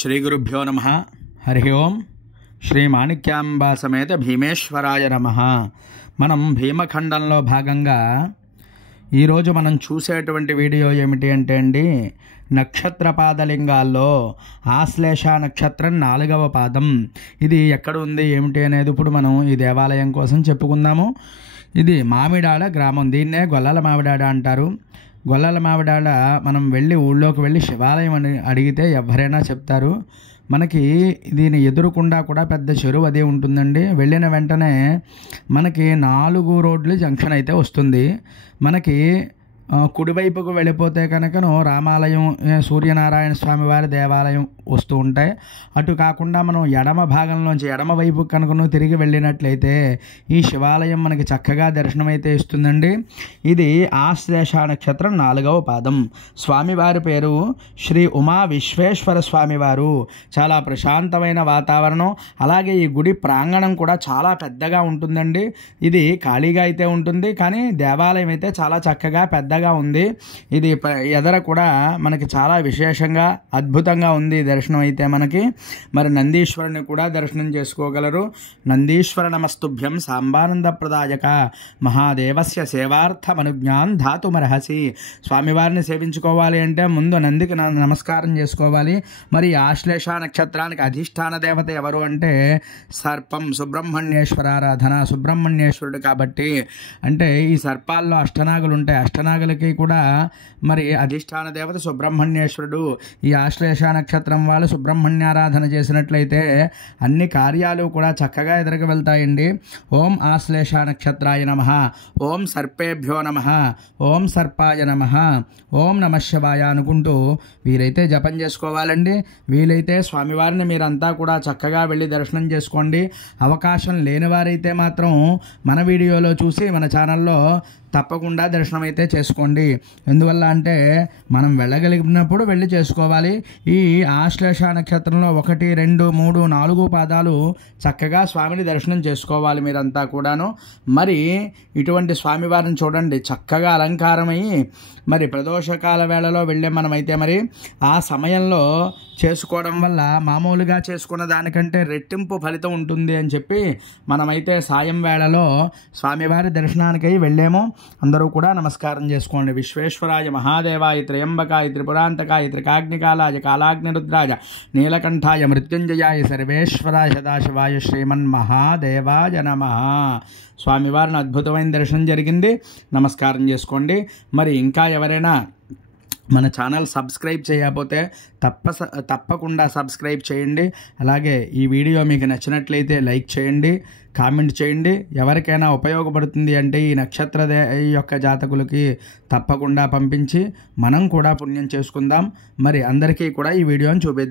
శ్రీ గురుభ్యో నమః. హరి ఓం. శ్రీ మాణిక్యాంబా సమేత భీమేశ్వరాయ నమః. మనం భీమఖండంలో భాగంగా ఈరోజు మనం చూసేటువంటి వీడియో ఏమిటి అంటే అండి, నక్షత్ర పాదలింగాల్లో ఆశ్లేష నక్షత్రం 4వ పాదం. ఇది ఎక్కడ ఉంది ఏమిటి అనేది ఇప్పుడు మనం ఈ దేవాలయం కోసం చెప్పుకుందాము. ఇది మామిడాడ గ్రామం. దీన్నే గొల్లల మామిడాడ అంటారు. గొల్లల మామిడాడ మనం ఊళ్ళోకి వెళ్ళి శివాలయం అని అడిగితే ఎవరైనా చెప్తారు. మనకి దీని ఎదురుకుండా కూడా పెద్ద చెరువు అదే ఉంటుందండి. వెళ్ళిన వెంటనే మనకి 4 రోడ్లు జంక్షన్ అయితే వస్తుంది. మనకి కుడివైపుకు వెళ్ళిపోతే కనుకను రామాలయం, సూర్యనారాయణ స్వామి వారి దేవాలయం వస్తూ ఉంటాయి. అటు కాకుండా మనం ఎడమ భాగంలోంచి ఎడమ వైపు కనుకను తిరిగి వెళ్ళినట్లయితే ఈ శివాలయం మనకి చక్కగా దర్శనమైతే ఇస్తుందండి. ఇది ఆశ్లేష నక్షత్రం 4వ పాదం. స్వామివారి పేరు శ్రీ ఉమా విశ్వేశ్వర స్వామివారు. చాలా ప్రశాంతమైన వాతావరణం, అలాగే ఈ గుడి ప్రాంగణం కూడా చాలా పెద్దగా ఉంటుందండి. ఇది ఖాళీగా అయితే ఉంటుంది, కానీ దేవాలయం అయితే చాలా చక్కగా పెద్దగా ఉంది. ఇది ఎదర కూడా మనకి చాలా విశేషంగా అద్భుతంగా ఉంది దర్శనం అయితే మనకి. మరి నందీశ్వరుని కూడా దర్శనం చేసుకోగలరు. నందీశ్వర నమస్తుభ్యం సాంబానంద ప్రదాయక మహాదేవస్య సేవార్థమనుజ్ఞాన్ ధాతుమర్హసి. స్వామివారిని సేవించుకోవాలి అంటే ముందు నందికి నమస్కారం చేసుకోవాలి. మరి ఆశ్లేష నక్షత్రానికి అధిష్టాన దేవత ఎవరు అంటే సర్పం, సుబ్రహ్మణ్యేశ్వర ఆరాధన. సుబ్రహ్మణ్యేశ్వరుడు కాబట్టి, అంటే ఈ సర్పాల్లో అష్టనాగులు ఉంటాయి. అష్టనాగులకి కూడా మరి అధిష్టాన దేవత సుబ్రహ్మణ్యేశ్వరుడు. ఈ ఆశ్లేష నక్షత్రం వాళ్ళు సుబ్రహ్మణ్యారాధన చేసినట్లయితే అన్ని కార్యాలు కూడా చక్కగా ఎదురుకు వెళ్తాయండి. ఓం ఆశ్లేష నక్షత్రాయ నమః, ఓం సర్పేభ్యో నమః, ఓం సర్పాయ నమః, ఓం నమః శివాయ అనుకుంటూ వీలైతే జపం చేసుకోవాలండి. వీలైతే స్వామివారిని మీరంతా కూడా చక్కగా వెళ్ళి దర్శనం చేసుకోండి. అవకాశం లేని వారైతే మాత్రం మన వీడియోలో చూసి మన ఛానల్లో తప్పకుండా దర్శనం అయితే చేసుకోండి. ఎందువల్ల అంటే మనం వెళ్ళగలిగినప్పుడు వెళ్ళి చేసుకోవాలి. ఈ ఆశ్లేష నక్షత్రంలో 1, 2, 3, 4 పాదాలు చక్కగా స్వామిని దర్శనం చేసుకోవాలి మీరంతా కూడాను. మరి ఇటువంటి స్వామివారిని చూడండి, చక్కగా అలంకారమై మరి ప్రదోషకాల వేళలో వెళ్ళే మనమైతే మరి ఆ సమయంలో చేసుకోవడం వల్ల మామూలుగా చేసుకున్న దానికంటే రెట్టింపు ఫలితం ఉంటుంది అని చెప్పి మనమైతే సాయం వేళలో స్వామివారి దర్శనానికై వెళ్ళాము. అందరూ కూడా నమస్కారం చేసుకోండి. విశ్వేశ్వరాయ మహాదేవాయ త్రయంబకాయ త్రిపురాంతకాయ త్రికాగ్నికాలాయ కాలాగ్నిరుద్రాయ నీలకంఠాయ మృత్యుంజయాయ సర్వేశ్వరాయ సదాశివాయ శ్రీమన్ మహాదేవాయ నమః. స్వామివారిని అద్భుతమైన దర్శనం జరిగింది. నమస్కారం చేసుకోండి. మరి ఇంకా ఎవరైనా మన ఛానల్ సబ్స్క్రైబ్ చేయకపోతే తప్పకుండా సబ్స్క్రైబ్ చేయండి. అలాగే ఈ వీడియో మీకు నచ్చినట్లయితే లైక్ చేయండి, కామెంట్ చేయండి. ఎవరికైనా ఉపయోగపడుతుంది అంటే ఈ నక్షత్ర యొక్క జాతకులకి తప్పకుండా పంపించి మనం కూడా పుణ్యం చేసుకుందాం. మరి అందరికీ కూడా ఈ వీడియోని చూపిద్దాం.